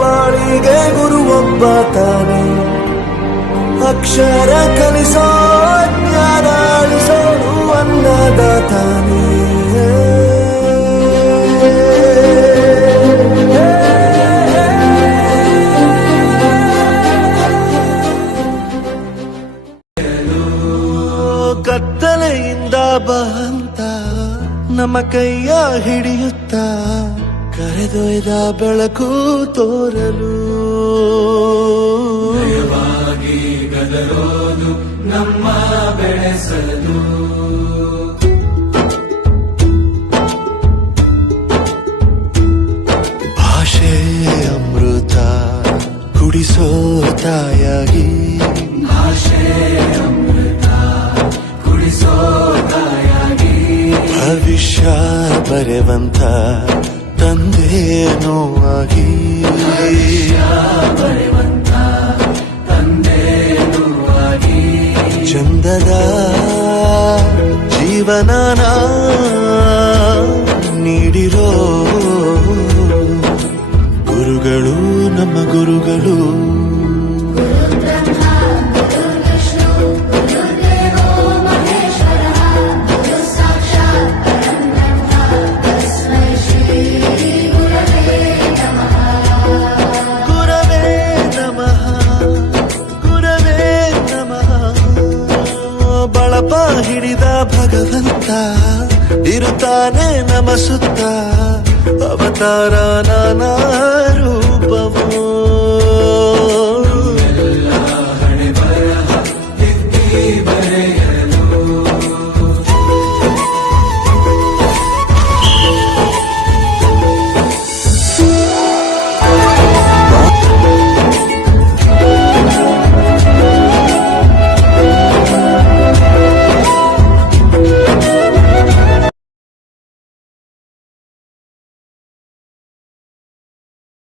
ಬಾಳಿಗೆ ಗುರುವೊಬ್ಬ ತಾನೆ, ಅಕ್ಷರ ಕಲಿಸೋ ಜ್ಞಾನ ಅಳಿಸೋನು ಅನ್ನದಾತಾನೆ. ಕತ್ತಲೆಯಿಂದ ಬಂತ ನಮ್ಮ ಕೈಯ ಹಿಡಿಯುತ್ತ ಕರೆದೊಯ್ದ ಬೆಳಕು ತೋರಲು ಗದರೋದು ನಮ್ಮ ಬೆಳೆಸಲು. ಭಾಷೆ ಅಮೃತ ಕುಡಿಸೋ ತಾಯಾಗಿ, ಭಾಷೆ ಅಮೃತ ಕುಡಿಸೋ ತಾಯಾಗಿ, ಭವಿಷ್ಯ ಬರೆವಂತ ತಂದೆನೂ ಆಗಿ, ಬರೆವಂತ ತಂದೆನೂ ಆಗಿ, ಚಂದದ ಜೀವನನ ನೀಡಿರೋ ಗುರುಗಳು ನಮ್ಮ ಗುರುಗಳು. ಬಳಪ ಹಿಡಿದ ಭಗವಂತ ಇರುತ್ತಾನೆ ನಮ ಸುತ್ತ, ಅವತಾರ ನಾನಾ